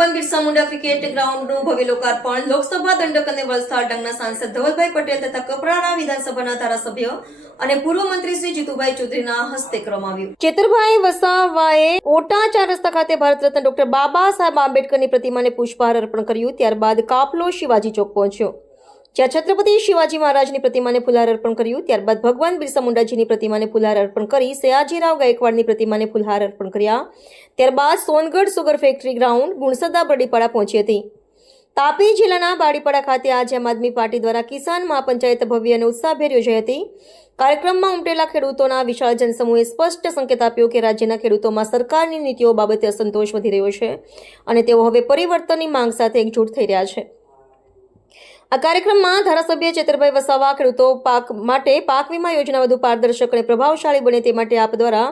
ભગવાન બિરસા મુંડા ક્રિકેટ ગ્રાઉન્ડનું ભવ્ય લોકાર્પણ લોકસભા દંડક અને વલસાડ ડાંગના સાંસદ ધવલભાઈ પટેલ તથા કપરાડા વિધાનસભાના ધારાસભ્ય અને પૂર્વ મંત્રી શ્રી જીતુભાઈ ચૌધરીના હસ્તે કરવામાં આવ્યું। ચેતરભાઈ વસાવાએ ઓટા 4 રસ્તા ખાતે ભારત રત્ન ડોક્ટર બાબા સાહેબ આંબેડકરની પ્રતિમાને પુષ્પહાર અર્પણ કર્યું। ત્યારબાદ કાફલો શિવાજી ચોક પહોંચ્યો, જ્યાં છત્રપતિ શિવાજી મહારાજની પ્રતિમાને ફુલહાર અર્પણ કર્યું। ત્યારબાદ ભગવાન બિરસા મુંડાજીની પ્રતિમાને ફુલહાર અર્પણ કરી સયાજીરાવ ગાયકવાડની પ્રતિમાને ફુલહાર અર્પણ કર્યા। ત્યારબાદ Songadh sugar factory ground Gunsada Bardipada પહોંચી હતી। તાપી જિલ્લાના બારડીપાડા ખાતે આજે આમ આદમી પાર્ટી દ્વારા કિસાન મહાપંચાયત ભવ્ય અને ઉત્સાહભેર યોજાઈ હતી। કાર્યક્રમમાં ઉમટેલા ખેડૂતોના વિશાળ જનસમૂહે સ્પષ્ટ સંકેત આપ્યો કે રાજ્યના ખેડૂતોમાં સરકારની નીતિઓ બાબતે અસંતોષ વધી રહ્યો છે અને તેઓ હવે પરિવર્તનની માંગ સાથે એકજૂટ થઈ રહ્યા છે। આ કાર્યક્રમમાં ધારાસભ્ય ચેતરભાઈ વસાવા ખેડૂતો માટે પાક વીમા યોજના વધુ પારદર્શક અને પ્રભાવશાળી બને તે માટે આપ દ્વારા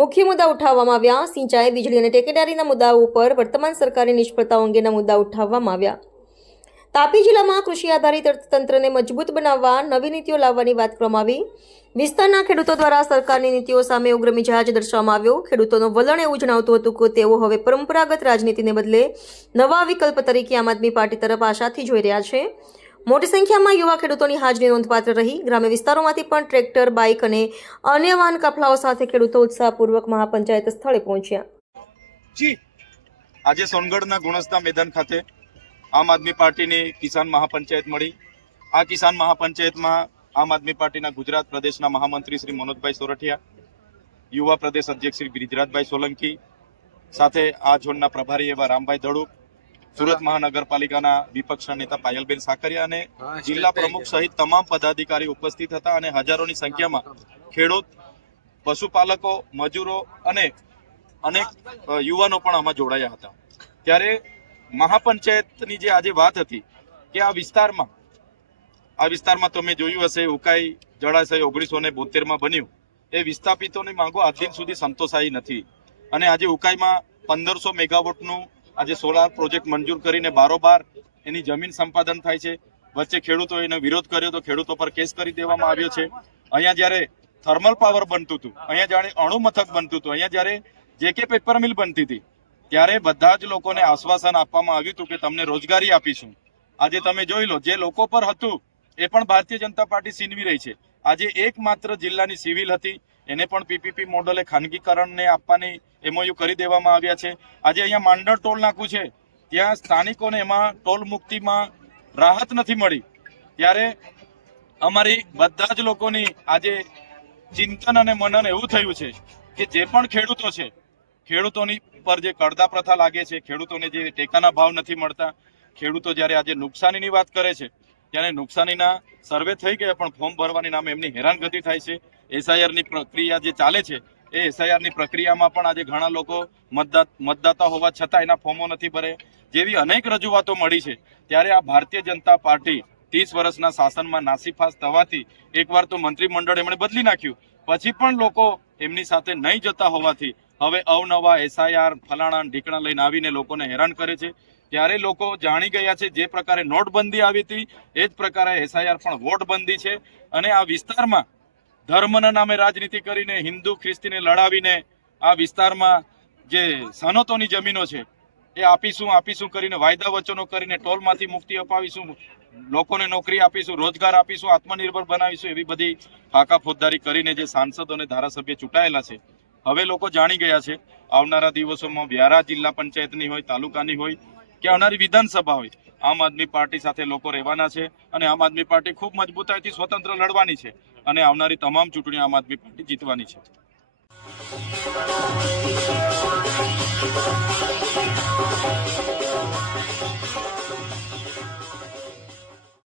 મુખ્ય મુદ્દા ઉઠાવવામાં આવ્યા। સિંચાઈ, વીજળી અને ટેકેદારીના મુદ્દાઓ ઉપર વર્તમાન સરકારની નિષ્ફળતાઓ અંગેના મુદ્દા ઉઠાવવામાં આવ્યા। તાપી જિલ્લામાં કૃષિ આધારિત અર્થતંત્રને મજબૂત બનાવવા નવી નીતિઓ લાવવાની વાત કરવામાં આવી। વિસ્તારના ખેડૂતો દ્વારા સરકારની નીતિઓ સામે ઉગ્ર મિજાજ દર્શાવવામાં આવ્યો। ખેડૂતોનું વલણ એવું જણાવતું હતું કે તેઓ હવે પરંપરાગત રાજનીતિને બદલે નવા વિકલ્પ તરીકે આમ આદમી પાર્ટી તરફ આશાથી જોઈ રહ્યા છે। મોટી સંખ્યામાં યુવા ખેડૂતોની હાજરી નોંધપાત્ર રહી। ગ્રામ્ય વિસ્તારોમાંથી પણ ટ્રેક્ટર, બાઇક અને અન્ય વાહન કાફલાઓ સાથે ખેડૂતો ઉત્સાહપૂર્વક મહાપંચાયત સ્થળે પહોંચ્યા। આજે સોનગઢના ગુણસદા મેદાન ખાતે આમ આદમી પાર્ટીની કિસાન મહાપંચાયત મળી। આ કિસાન મહાપંચાયતમાં આમ આદમી પાર્ટીના ગુજરાત પ્રદેશના મહામંત્રી શ્રી મનોજભાઈ સોરઠિયા, યુવા પ્રદેશ અધ્યક્ષ શ્રી બ્રિજરાજભાઈ સોલંકી, સાથે આ ઝોનના પ્રભારી એવા રામભાઈ દડુક, સુરત મહાનગરપાલિકાના વિપક્ષના નેતા પાયલબેન સાકરિયા અને જિલ્લા પ્રમુખ સહિત તમામ પદાધિકારી ઉપસ્થિત હતા અને હજારોની સંખ્યામાં ખેડૂત, પશુપાલકો, મજૂરો અને અનેક યુવાનો પણ આમાં જોડાયા હતા। ત્યારે મહાપંચાયતની જે આજે વાત હતી કે આ વિસ્તારમાં તમે જોયું હશે ઉકાઈ જળાશય 1972માં બન્યું, એ વિસ્થાપિતોની માંગો આજ દિન સુધી સંતોષાઈ નથી અને આજે ઉકાઈમાં 1500 મેગાવોટનું આજે સોલાર પ્રોજેક્ટ મંજૂર કરીને બારોબાર એની જમીન સંપાદન થાય છે। વચ્ચે ખેડૂતોએ એનો વિરોધ કર્યો તો ખેડૂતો પર કેસ કરી દેવામાં આવ્યો છે। અહીંયા જ્યારે થર્મલ પાવર બનતું હતું, અહીંયા જ્યારે અણુ મથક બનતું હતું, અહીંયા જ્યારે જેકે પેપર મિલ બનતી હતી, ત્યારે બધા જ લોકોને આશ્વાસન આપવામાં આવ્યું હતું કે તમને રોજગારી આપીશું। આજે તમે જોઈ લો, જે લોકો પર હતું એ પણ ભારતીય જનતા પાર્ટી છીનવી રહી છે। આજે એકમાત્ર જિલ્લાની સિવિલ હતી, એને પણ પીપીપી મોડલે ખાનગીકરણને આપવાની એમઓયુ કરી દેવામાં આવ્યા છે। આજે અહીંયા માંડળ ટોલ નાકું છે, ત્યાં સ્થાનિકોને એમાં ટોલ મુક્તિમાં રાહત નથી મળી। ત્યારે અમારી બધા જ લોકોની આજે ચિંતન અને મનન એવું થયું છે કે જે પણ ખેડૂતો છે, ખેડૂતોની પર જે કડદા પ્રથા લાગે છે, ખેડૂતોને જે ટેકાના ભાવ નથી મળતા, ખેડૂતો જ્યારે આજે નુકસાનીની વાત કરે છે ત્યારે નુકસાનીના સર્વે થઈ ગયા પણ ફોર્મ ભરવાની નામે એમની હેરાનગતિ થાય છે। એસઆઈઆરની પ્રક્રિયા જે ચાલે છે એ એસઆઈઆરની પ્રક્રિયામાં પણ આજે ઘણા લોકો મતદાતા હોવા છતાં એના ફોર્મો નથી ભરે, જેવી અનેક રજૂઆતો મળી છે। ત્યારે આ ભારતીય જનતા પાર્ટી 30 વર્ષના શાસનમાં નાસીપાસ થવાથી એકવાર તો મંત્રીમંડળ એમણે બદલી નાખ્યું, પછી પણ લોકો એમની સાથે નહીં જતા હોવાથી હવે અવનવા એસઆઈઆર ફલાણા ઢીકણા લઈને આવીને લોકોને હેરાન કરે છે। ત્યારે લોકો જાણી ગયા છે જે પ્રકારે નોટબંધી આવી હતી એ જ પ્રકારે એસઆઈઆર પણ વોટબંધી છે અને આ વિસ્તારમાં ધર્મના નામે રાજનીતિ કરીને, હિન્દુ ખ્રિસ્તીને લડાવીને આ વિસ્તારમાં જે સનતોની જમીનો છે એ આપીશું કરીને વાયદા વચનો કરીને ટોલમાંથી મુક્તિ અપાવીશું, લોકોને નોકરી આપીશું, રોજગાર આપીશું, આત્મનિર્ભર બનાવીશું, એવી બધી ફાંકા ફોજદારી કરીને જે સાંસદો અને ધારાસભ્ય ચૂંટાયેલા છે, હવે લોકો જાણી ગયા છે આવનારા દિવસોમાં વ્યારા જિલ્લા પંચાયતની હોય, તાલુકાની હોય કે આવનારી વિધાનસભા હોય, આમ આદમી પાર્ટી સાથે લોકો રહેવાના છે અને આમ આદમી પાર્ટી ખૂબ મજબૂતાઈથી સ્વતંત્ર લડવાની છે અને આવનારી તમામ ચૂંટણીઓ આમ આદમી પાર્ટી જીતવાની છે।